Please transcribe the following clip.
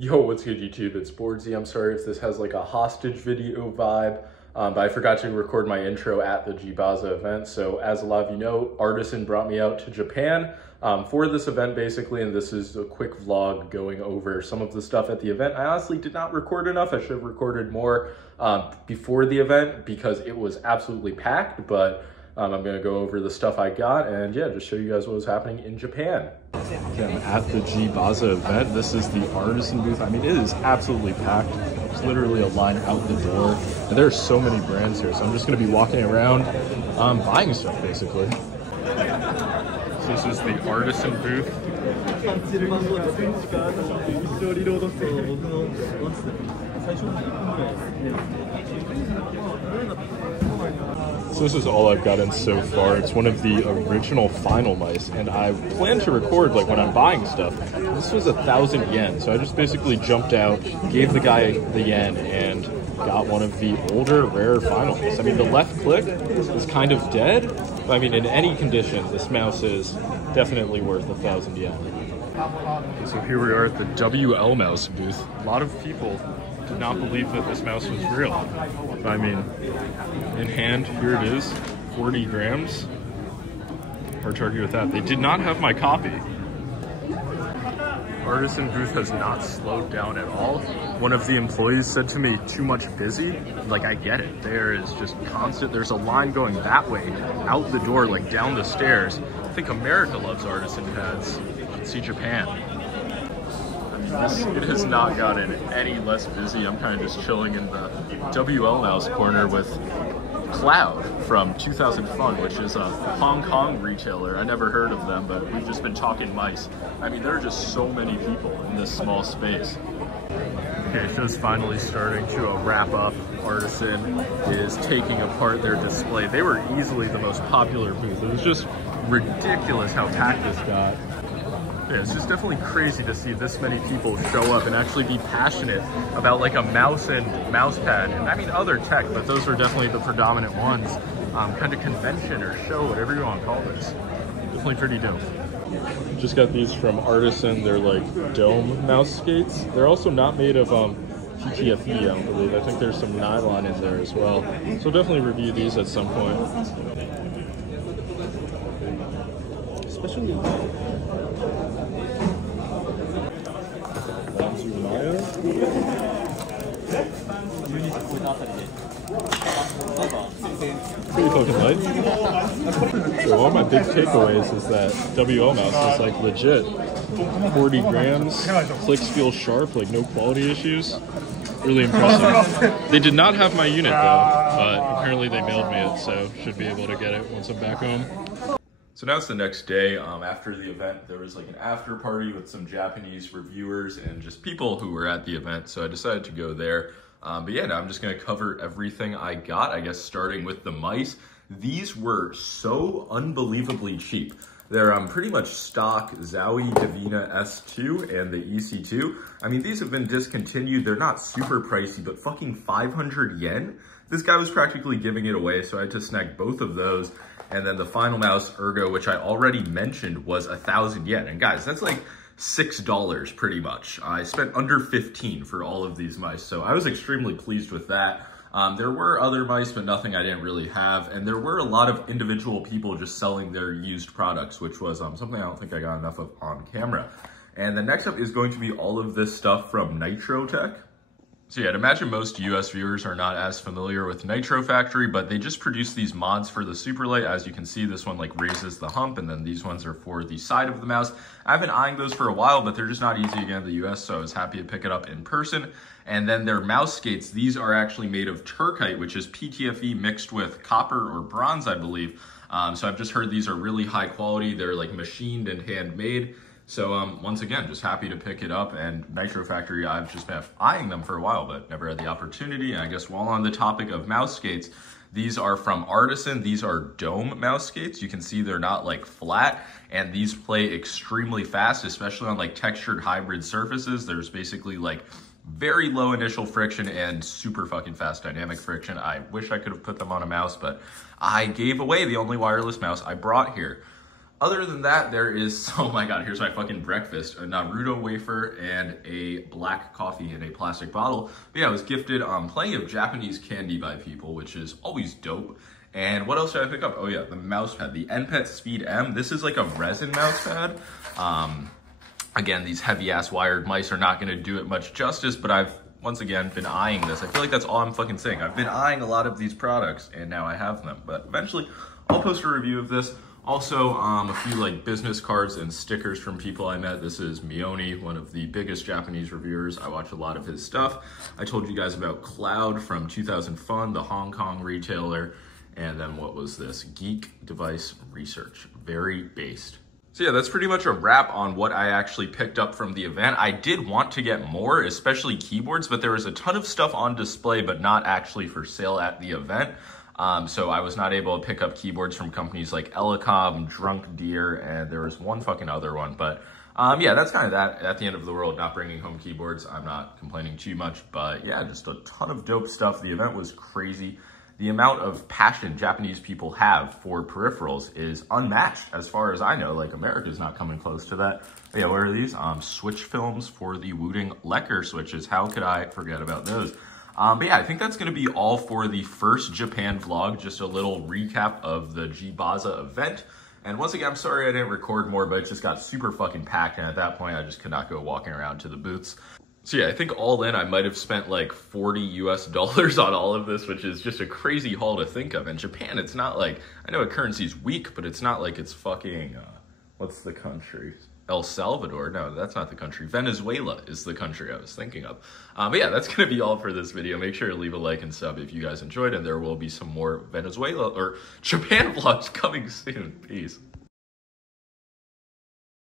Yo, what's good YouTube? It's Boardsy. I'm sorry if this has like a hostage video vibe, but I forgot to record my intro at the Jibaza event. So as a lot of you know, Artisan brought me out to Japan for this event basically, and this is a quick vlog going over some of the stuff at the event. I honestly did not record enough. I should have recorded more before the event because it was absolutely packed, but I'm gonna go over the stuff I got and yeah, just show you guys what was happening in Japan. Okay, I'm at the Jibaza event. This is the Artisan booth. I mean, it is absolutely packed. There's literally a line out the door. And there are so many brands here. So I'm just gonna be walking around buying stuff basically. So this is the Artisan booth. So this is all I've gotten so far. It's one of the original Final Mice, and I plan to record like when I'm buying stuff. This was 1,000 yen, so I just basically jumped out, gave the guy the yen, and got one of the older, rare Final Mice. I mean, the left click is kind of dead, but I mean, in any condition, this mouse is definitely worth 1,000 yen. So here we are at the WL Mouse booth. A lot of people did not believe that this mouse was real. I mean, in hand, here it is, 40 grams. Hard to argue with that. They did not have my copy. Artisan booth has not slowed down at all. One of the employees said to me, too much busy. Like, I get it. There is just constant, there's a line going that way, out the door, like down the stairs. I think America loves Artisan pads. Let's see Japan. It has not gotten any less busy. I'm kind of just chilling in the WL Mouse corner with Cloud from 2000 Fun, which is a Hong Kong retailer. I never heard of them, but we've just been talking mice. I mean, there are just so many people in this small space. Okay, show's finally starting to wrap up. Artisan is taking apart their display. They were easily the most popular booth. It was just ridiculous how packed this got. Yeah, it's just definitely crazy to see this many people show up and actually be passionate about like a mouse and mouse pad, and I mean other tech, but those are definitely the predominant ones. Kind of convention or show, whatever you want to call this. Definitely pretty dope. Just got these from Artisan. They're like dome mouse skates. They're also not made of PTFE, I don't believe. I think there's some nylon in there as well. So definitely review these at some point. Especially pretty fucking light. So one of my big takeaways is that WL Mouse is like legit. 40 grams, clicks feel sharp, like no quality issues. Really impressive. They did not have my unit though, but apparently they mailed me it, so should be able to get it once I'm back home. So now it's the next day. After the event, there was like an after party with some Japanese reviewers and just people who were at the event. So I decided to go there. But yeah, now I'm just gonna cover everything I got, I guess starting with the mice. These were so unbelievably cheap. They're pretty much stock Zowie Divina S2 and the EC2. I mean, these have been discontinued. They're not super pricey, but fucking 500 yen? This guy was practically giving it away, so I had to snag both of those. And then the Final Mouse Ergo, which I already mentioned, was 1,000 yen. And guys, that's like $6 pretty much. I spent under 15 for all of these mice, so I was extremely pleased with that. There were other mice, but nothing I didn't really have. And there were a lot of individual people just selling their used products, which was something I don't think I got enough of on camera. And the next up is going to be all of this stuff from Nitro Tech. So yeah, I'd imagine most US viewers are not as familiar with Nitro Factory, but they just produce these mods for the Superlight. As you can see, this one like raises the hump, and then these ones are for the side of the mouse. I've been eyeing those for a while, but they're just not easy to get in the US, so I was happy to pick it up in person. And then their mouse skates, these are actually made of Turkite, which is PTFE mixed with copper or bronze, I believe. So I've just heard these are really high quality. They're like machined and handmade. So once again, just happy to pick it up. And Nitro Factory, I've just been eyeing them for a while, but never had the opportunity. And I guess while on the topic of mouse skates, these are from Artisan. These are dome mouse skates. You can see they're not like flat, and these play extremely fast, especially on like textured hybrid surfaces. There's basically like very low initial friction and super fucking fast dynamic friction. I wish I could have put them on a mouse, but I gave away the only wireless mouse I brought here. Other than that, there is, oh my god, here's my fucking breakfast. A Naruto wafer and a black coffee in a plastic bottle. But yeah, I was gifted plenty of Japanese candy by people, which is always dope. And what else did I pick up? Oh yeah, the mouse pad, the NPET Speed M. This is like a resin mouse pad. Again, these heavy ass wired mice are not gonna do it much justice, but I've once again been eyeing this. I feel like that's all I'm fucking saying. I've been eyeing a lot of these products and now I have them, but eventually I'll post a review of this. Also, a few like business cards and stickers from people I met. This is Mioni, one of the biggest Japanese reviewers. I watch a lot of his stuff. I told you guys about Cloud from 2000 Fun, the Hong Kong retailer. And then what was this? Geek Device Research, very based. So yeah, that's pretty much a wrap on what I actually picked up from the event. I did want to get more, especially keyboards, but there was a ton of stuff on display, but not actually for sale at the event. So I was not able to pick up keyboards from companies like Elecom, Drunk Deer, and there was one fucking other one. But yeah, that's kind of that at the end of the world, not bringing home keyboards. I'm not complaining too much, but yeah, just a ton of dope stuff. The event was crazy. The amount of passion Japanese people have for peripherals is unmatched as far as I know. Like, America's not coming close to that. But yeah, what are these? Switch films for the Wooting Lecker switches. How could I forget about those? But yeah, I think that's going to be all for the first Japan vlog. Just a little recap of the G-Baza event. And once again, I'm sorry I didn't record more, but it just got super fucking packed. And at that point, I just could not go walking around to the booths. So yeah, I think all in, I might have spent like $40 US on all of this, which is just a crazy haul to think of. And Japan, it's not like, I know a currency's weak, but it's not like it's fucking, what's the country? El Salvador? No, that's not the country. Venezuela is the country I was thinking of. But yeah, that's going to be all for this video. Make sure to leave a like and sub if you guys enjoyed, and there will be some more Venezuela or Japan vlogs coming soon. Peace.